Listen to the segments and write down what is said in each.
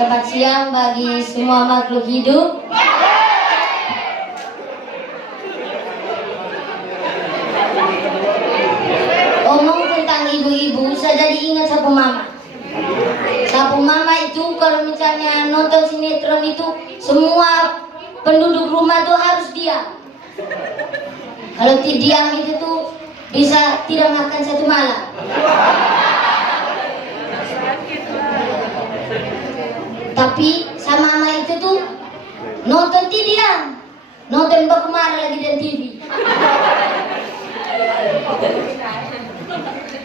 Selamat siang bagi semua makhluk hidup. Omong tentang ibu-ibu, saya jadi ingat sapu mama. Sapu mama itu kalau misalnya nonton sinetron itu, semua penduduk rumah tuh harus diam. Kalau diam itu tuh bisa tidak makan satu malam. Tapi sama mama itu tuh nonton diam, nonton baku marah lagi dan TV.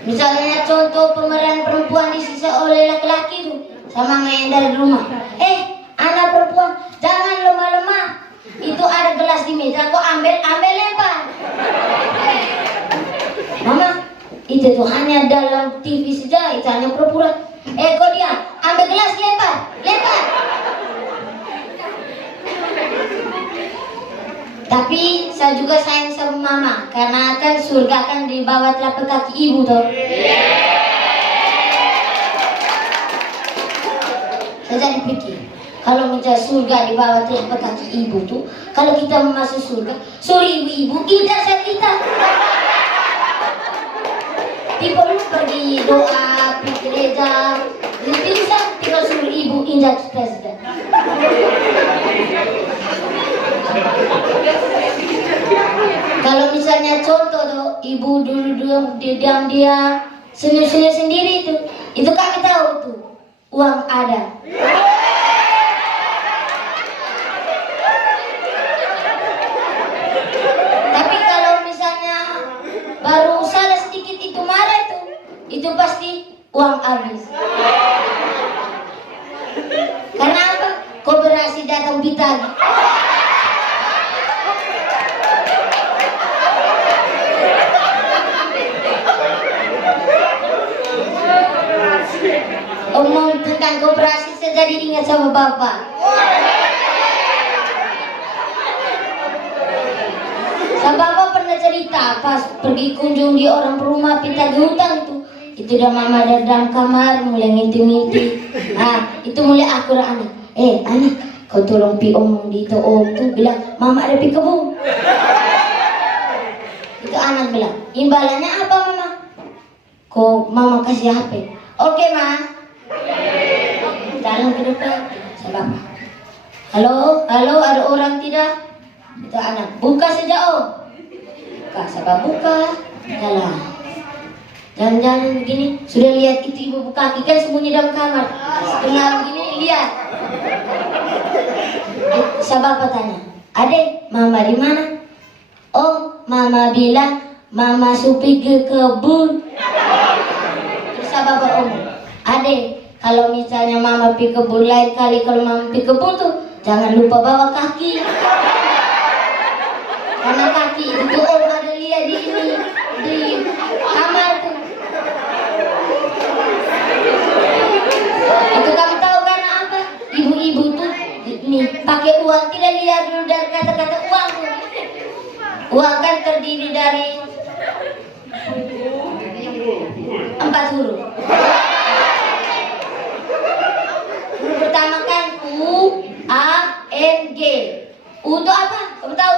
Misalnya contoh pemeran perempuan disisa oleh laki-laki tuh sama mama yang dari rumah. Anak perempuan jangan lemah-lemah. Itu ada gelas di meja, kok ambil lempar. Mama, itu tuh hanya dalam TV saja, itu hanya pura-pura. Kok dia ambil gelas lempar. Tapi saya juga sayang sama mama, karena kan surga kan di bawah telapak kaki ibu toh. Saya jadi pikir, kalau mencari surga di bawah telapak kaki ibu tuh, kalau kita masuk surga, suruh ibu-ibu injak kita. Tidak perlu pergi doa, pergi gereja, tidak bisa, tinggal suruh ibu injak kita saja. Kalau misalnya contoh tuh, ibu dulu diam-diam, senyum-senyum sendiri itu kami tahu tuh, uang ada. Tapi kalau misalnya baru salah sedikit itu marah itu pasti uang habis. Karena apa? Koperasi datang ditagih. Omong tentang koperasi saya jadi ingat sama bapak. Sama bapak pernah cerita pas pergi kunjung di orang perumah pinta hutang itu udah mama dari dalam kamar mulai ngintip-ngintip. Itu mulai aku anak. Anak, kau tolong pi omong di itu om tuh bilang mama ada pi kebun. Itu anak bilang, imbalannya apa mama? Kok mama kasih HP? Oke ma. Jalan ke depan, saya bapak. Halo, ada orang tidak? Itu anak, buka saja om. Buka, saya buka, jalan begini, sudah lihat itu ibu buka kaki kan sembunyi dalam kamar. Setengah begini lihat. Saya bapak tanya, adek, mama di mana? Oh, mama bilang mama supi ke kebun. Terus saya bapak omong, adek, kalau misalnya mama pergi kebun lain kali kalau mama pergi kebun tuh jangan lupa bawa kaki. Karena kaki itu om ada lihat di kamar tuh. Itu kamu tahu karena apa? Ibu-ibu tuh nih pakai uang tidak lihat dulu dari kata-kata uang tuh. Uang kan terdiri dari 4 huruf. Huruf pertama kan U, A, N, G. U itu apa? Kamu tahu?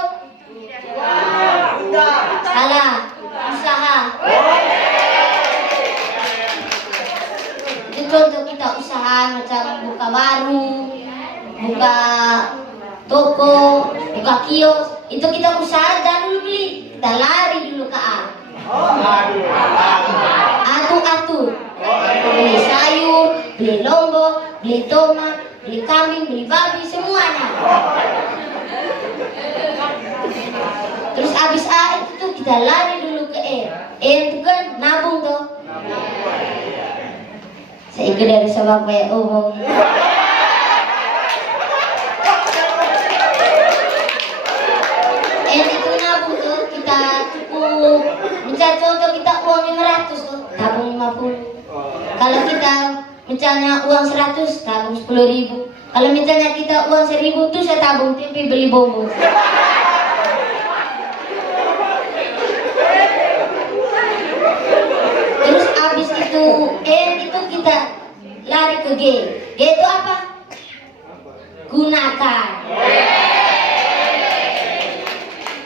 Salah. Usaha. Itu contoh kita usaha macam buka warung, buka toko, buka kios. Itu kita usaha jangan dulu beli. Kita lari dulu ke A. Atur. Beli sayur, beli lombok, beli tomat, beli kambing, beli babi, semuanya. Terus habis A itu tuh kita lari dulu ke E. E itu kan nabung tuh. Saya ikut dari sabab kayak omong. E itu nabung tuh kita cukup. Misal contoh kita uang 500 tuh, tabung 50. Kalau kita misalnya uang 100, tabung 10.000. Kalau misalnya kita uang 1.000 tuh saya tabung tapi beli bonbon. Terus habis itu N itu kita lari ke G. G itu apa? gunakan.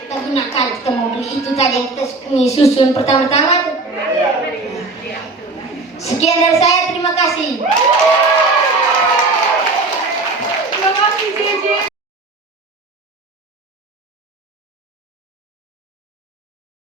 Kita gunakan, kita mau beli itu tadi yang kita susun pertama-tama tuh. Sekian dari saya, terima kasih.